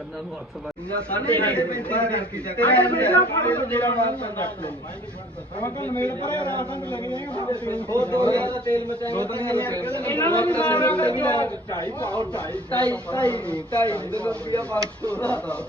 ਕੰਨਾਂ ਨੂੰ ਹੱਥ ਮਾਰ ਜਾਂ ਸਾਡੇ ਹੱਥ ਪੈ ਤੇ ਜਿਹੜਾ ਵਾਰ ਸੰਦ ਰੱਖ ਲੈ ਰਵਾਂ ਮੇਲ ਪਰ ਰਾਸੰਗ ਲੱਗੇ ਹੋਰ ਦੋ ਯਾਰ ਤੇਲ ਮਚਾਇਆ ਇਹਨਾਂ ਨੂੰ ਵੀ ਮਾਰ ਰੱਖਿਆ 250 250 250 250 250 250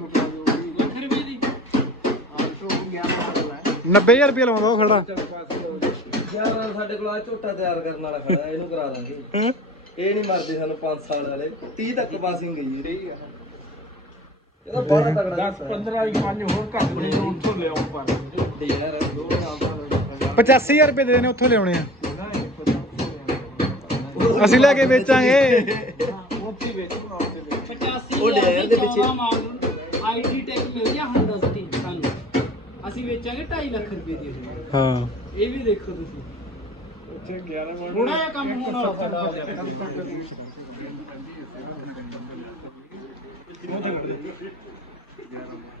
90000 ਰੁਪਏ ਲਵਾਉਂਦਾ ਉਹ ਖੜਾ ਯਾਰ ਸਾਡੇ ਕੋਲ ਆ ਝੋਟਾ ਤਿਆਰ ਕਰਨ ਵਾਲਾ ਖੜਾ ਇਹਨੂੰ ਕਰਾ ਦਾਂਗੇ ਇਹ ਨਹੀਂ ਮਰਦੇ ਸਾਨੂੰ 5 ਸਾਲ ਵਾਲੇ 30 ਤੱਕ ਪਾਸਿੰਗ ਗਈ ਰਹੀ ਆ ਇਹਦਾ ਬਹੁਤ ਤਗੜਾ 10 15 ਪੰਜ ਹੋਰ ਘੱਟ ਨਹੀਂ ਲੋਨ ਤੋਂ ਲਿਆਉਂ ਪਰ ਰੁਪਏ ਦੇ ਦੇਣੇ ਉੱਥੋਂ ਲਿਆਉਣੇ ਆ ਅਸੀਂ ਲੈ ਕੇ ਵੇਚਾਂਗੇ ਉੱਥੇ ਵੇਚੂਗਾ ਉੱਥੇ 85 ਉਹ ਦੇ ਦੇ ਪਿੱਛੇ ਆਈਡੀ ਟੈਗ ਮਿਲ ਗਿਆ 100 ਕਹਿੰਗੇ 2.5 ਲੱਖ ਰੁਪਏ ਦੀ ਹਾਂ ਇਹ ਵੀ ਦੇਖੋ ਤੁਸੀਂ ਉੱਥੇ 11 ਮਾਰ ਹੁਣ ਇਹ ਕੰਮ ਹੋਣਾ ਆਫ ਹੋ ਗਿਆ ਕੰਮ ਤੱਕ 11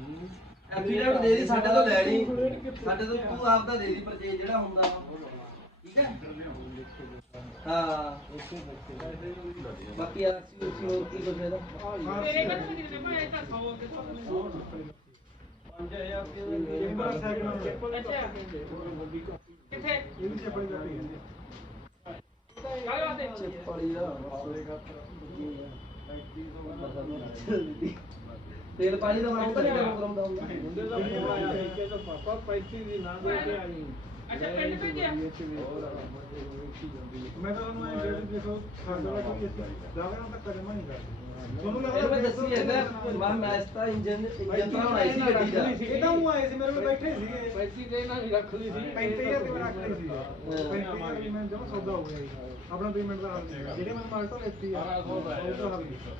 ਐਫੀਡੈਂਟ ਦੇ ਦੀ ਸਾਡੇ ਤੋਂ ਲੈ ਲਈ ਸਾਡੇ ਤੋਂ ਤੂੰ ਆਪਦਾ ਦੇ ਦੀ ਪਰ ਜੇ ਜਿਹੜਾ ਹੁੰਦਾ ਠੀਕ ਹੈ ਹਾਂ ਬਾਕੀ ਅਸੀਂ ਉਸ ਨੂੰ ਕੀ ਕਰਦੇ ਹਾਂ ਮੇਰੇ ਕੱਟ ਨਹੀਂ ਦਿੰਦੇ ਭਾਈ ਇਹ ਦੱਸੋ ਕਿ ਤੁਹਾਨੂੰ ਅੱਛਾ ਕਿੱਥੇ ਇਹ ਵੀ ਚੱਪੜੀ ਜਾਂਦੀ ਹੈ ਕਾਹ ਵਾਸਤੇ ਚੱਪੜੀ ਦਾ ਸੋਏਗਾ ਤਾਂ ਕੀ ਹੈ 35 ਤੋਂ ਵੱਧ ਨਹੀਂ ਤੇਲ ਪਾਣੀ ਦਾ ਮਾਮਲਾ ਨਹੀਂ ਆਇਆ ਪ੍ਰੋਬਲਮ ਹੁੰਦਾ ਮੁੰਡੇ ਦਾ ਫੋਨ ਪਾਪਾ ਪੈਸੇ ਦੀ ਨਾ ਦੇ ਕੇ ਆਈ ਅੱਛਾ ਪਿੰਡ ਪੈ ਗਿਆ ਮੈਂ ਤਾਂ ਨੂੰ ਐਂ ਦੇਖੋ ਸਾਡਾ ਕੋਈ ਅਸੀਂ ਦਾਗਾਂ ਤੱਕ ਕਰੇ ਮੈਂ ਨਹੀਂ ਕਰਦਾ ਤੁਹਾਨੂੰ ਲੱਗਦਾ ਮੈਂ ਦੱਸੀ ਹੈ ਨਾ ਮੈਂ ਮੈਸਟਾ ਇੰਜਨ ਇੰਜਨ ਤਾਂ ਬਣਾਈ ਸੀ ਗੱਡੀ ਦਾ ਇਦਾਂ ਨੂੰ ਆਏ ਸੀ ਮੇਰੇ ਕੋਲ ਬੈਠੇ ਸੀ ਪੈਸੀ ਤੇ ਇਹਨਾਂ ਨੇ ਰੱਖ ਲਈ ਸੀ 35000 ਤੇ ਰੱਖ ਲਈ ਸੀ 35000 ਮੈਂ ਜਮਾ ਸੌਦਾ ਹੋ ਗਿਆ ਆਪਣਾ ਪੇਮੈਂਟ ਦਾ ਜਿਹੜੇ ਮੈਂ ਮਾਲਟੋ ਲੈਤੀ ਆ ਉਹ ਤਾਂ ਹੱਲ ਨਹੀਂ ਸਰ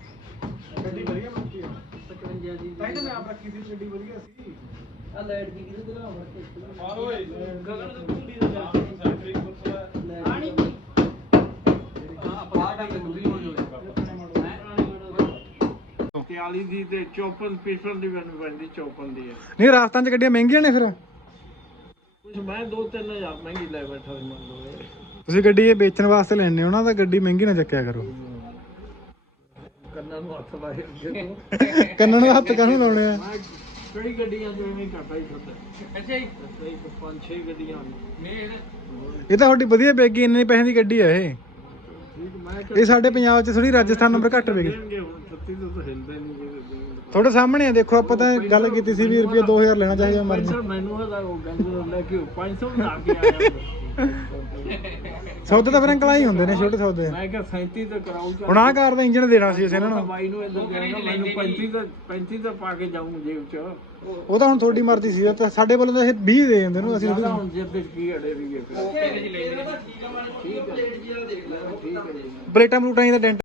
ਗੱਡੀ ਵਧੀਆ ਮੱਕੀ ਆ 55 ਜੀ ਤਾਂ ਤਾਂ ਮੈਂ ਆਪ ਰੱਖੀ ਸੀ ਗੱਡੀ ਵਧੀਆ ਸੀ ਆ ਲਾਈਟ ਵੀ ਕਿਹਦੇ ਤੇ ਲਾਉਣ ਵਰਕੇ ਆ ਓਏ ਗਗਨ ਦੇ ਕੁੰਡੀ ਦੇ ਜਾ ਆਣੀ ਆ ਪਾੜਾ ਦੇ ਕੁੰਡੀ ਹੋ ਜੋ ਕਿ ਆਲੀ 54 ਪੀਸਲ ਦੀ ਵੈਨ ਪੈਂਦੀ 54 ਦੀ ਨਹੀਂ ਰਾਸਤਾਂ 'ਚ ਗੱਡੀਆਂ ਮਹਿੰਗੀਆਂ ਨੇ ਫਿਰ ਕੁਝ ਮੈਂ 2-3000 ਮਹਿੰਗੀ ਲੈ ਬੈਠਾ ਮੰਨ ਲਓ ਤੁਸੀਂ ਗੱਡੀ ਇਹ ਵੇਚਣ ਵਾਸਤੇ ਲੈਣੇ ਹੋ ਨਾ ਤਾਂ ਗੱਡੀ ਮਹਿੰਗੀ ਨਾ ਚੱਕਿਆ ਕਰੋ ਕੰਨਾਂ ਨੂੰ ਹੱਥ ਲਾਏ ਅੱਗੇ ਕੰਨਾਂ ਨੂੰ ਹੱਥ ਕਾਹਨੂੰ ਲਾਉਣੇ ਆ ਕਿਹੜੀ ਗੱਡੀਆਂ ਤੋਂ ਨਹੀਂ ਕਰਦਾ ਜੀ ਅੱਛਾ ਜੀ ਇਹ ਤਾਂ ਤੁਹਾਡੀ ਵਧੀਆ ਬੇਗੀ ਇੰਨੇ ਪੈਸੇ ਦੀ ਗੱਡੀ ਆ ਇਹ ਇਹ ਸਾਡੇ ਪੰਜਾਬ ਚ ਥੋੜੀ ਰਾਜਸਥਾਨ ਨੰਬਰ ਘੱਟ ਹੋਵੇਗੀ ਥੋੜੇ ਸਾਹਮਣੇ ਆ ਦੇਖੋ ਆਪਾਂ ਤਾਂ ਗੱਲ ਕੀਤੀ ਸੀ 20 ਰੁਪਏ 2000 ਲੈਣਾ ਚਾਹੀਦਾ ਮਰਜ਼ੀ ਮੈਨੂੰ ਉਹ ਗੱਲ ਲੈ ਕੇ 500 ਨਾ ਕੇ ਆਇਆ ਸੌਦੇ ਤਾਂ ਫਰੰਕ ਹੀ ਹੁੰਦੇ ਨੇ ਛੋਟੇ ਸੌਦੇ ਮੈਂ ਕਿਹਾ 37 ਤੇ ਕਰਾਉਂ ਹੁਣ ਆਹ ਕਾਰ ਦਾ ਇੰਜਨ ਦੇਣਾ ਸੀ ਉਸ ਇਹਨਾਂ ਨੂੰ ਬਾਈ ਨੂੰ ਇੱਧਰ ਕਰੇਗਾ ਮੈਨੂੰ 35 ਦਾ 35 ਦਾ ਪਾ ਕੇ ਜਾਉਂ ਜੇ ਉੱਚ ਉਹ ਤਾਂ ਹੁਣ ਥੋੜੀ ਮਰਦੀ ਸੀ ਤਾਂ ਸਾਡੇ ਵੱਲੋਂ ਤਾਂ ਇਹ 20 ਦੇ ਦਿੰਦੇ ਨੂੰ ਅਸੀਂ ਹੁਣ ਜਿੱਦ ਵਿੱਚ ਕੀ ਅੜੇ ਵੀ ਇਹ ਬਲੇਟਾਂ ਬਲੂਟਾਂ ਦਾ ਡੈਂਟ